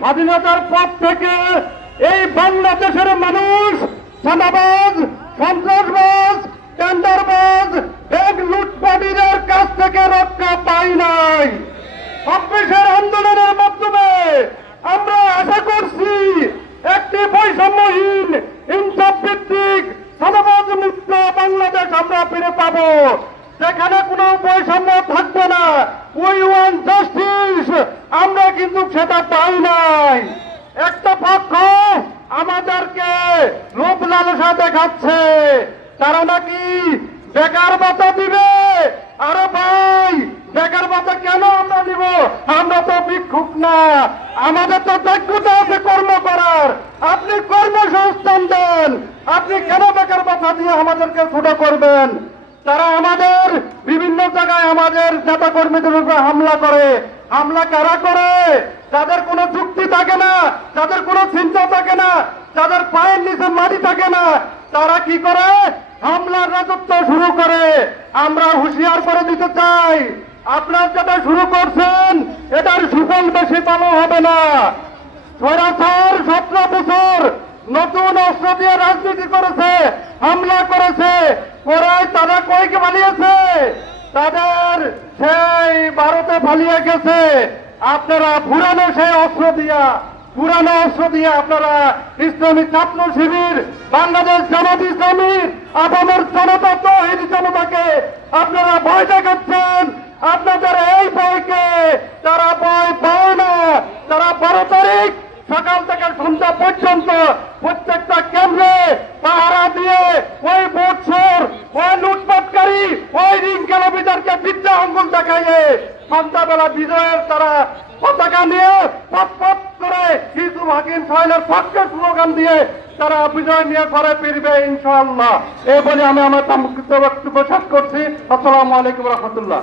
স্বাধীনতার পর থেকে এই বাংলাদেশের মানুষ চাঁদাবাজ, সন্ত্রাসবাজ, টেন্ডারবাজ, ব্যাংক লুটপাটিদের কাছ থেকে রক্ষা পাই নাই। ২৬ আন্দোলনের মাধ্যমে আমরা আশা করছি একটি বৈষম্যহীন, ইনসাফ ভিত্তিক, চাঁদাবাজ মুক্ত বাংলাদেশ আমরা ফিরে পাবো, যেখানে কোনো বৈষম্য থাকবে না। We want justice. আমরা কিন্তু সেটা পাই নাই। একটা পক্ষ আমাদেরকে লোভ লালসা দেখাচ্ছে, তারা নাকি বেকার ভাতা দিবে। আরে ভাই, বেকার ভাতা কেন আমরা নিব? আমরা তো ভিক্ষুক না, আমাদের তো যোগ্যতা আছে কর্ম করার। আপনি কর্মসংস্থান দেন, আপনি কেন বেকার ভাতা দিয়ে আমাদেরকে ছোট করবেন? তারা আমাদের বিভিন্ন জায়গায় আমাদের নেতা কর্মীদের উপরে হামলা করে। হামলা কারা করে? যাদের কোনো যুক্তি থাকে না, যাদের কোনো চিন্তা থাকে না, যাদের পায়ের নিচে মাটি থাকে না, তারা কি করে? হামলার রাজত্ব শুরু করে। আমরা হুঁশিয়ার করে দিতে চাই, আপনারা যেটা শুরু করছেন এটার সুফল বেশি ভালো হবে না। স্বৈরাচার 17 বছর নতুন অস্ত্র দিয়ে রাজনীতি করেছে, হামলা করেছে, পরে তারা কইকে পালিয়েছে, তাদের সেই ভারতে পালিয়ে গেছে। আপনারা পুরানো সেই অস্ত্র দিয়া আপনারা ইসলামী ছাত্র শিবির, বাংলাদেশ জামাত ইসলামী, আপামর জনতা, তৌহিদি জনতাকে আপনারা ভয় দেখাচ্ছেন। আপনাদের এই ভয়কে তারা ভয় পায় না। তারা 12 তারিখ সকাল থেকে সন্ধ্যা পর্যন্ত প্রত্যেকটা কেন্দ্রে পাহারা দিয়ে ওই ভোটচোর, ওই লুটপাটকারী, ওই রিংকেলাবিদারকে বিদ্যা আঙ্গুল দেখাইয়ে সন্ধ্যাবেলা বিজয়ের তারা পতাকা নিয়ে পথ করে ইউসুফ হাকিম সোহেলের পক্ষে স্লোগান দিয়ে তারা বিজয় নিয়ে ঘরে ফিরবে ইনশাআল্লাহ। এই বলে আমি আমার বক্তব্য শেষ করছি। আসসালামু আলাইকুম রহমতুল্লাহ।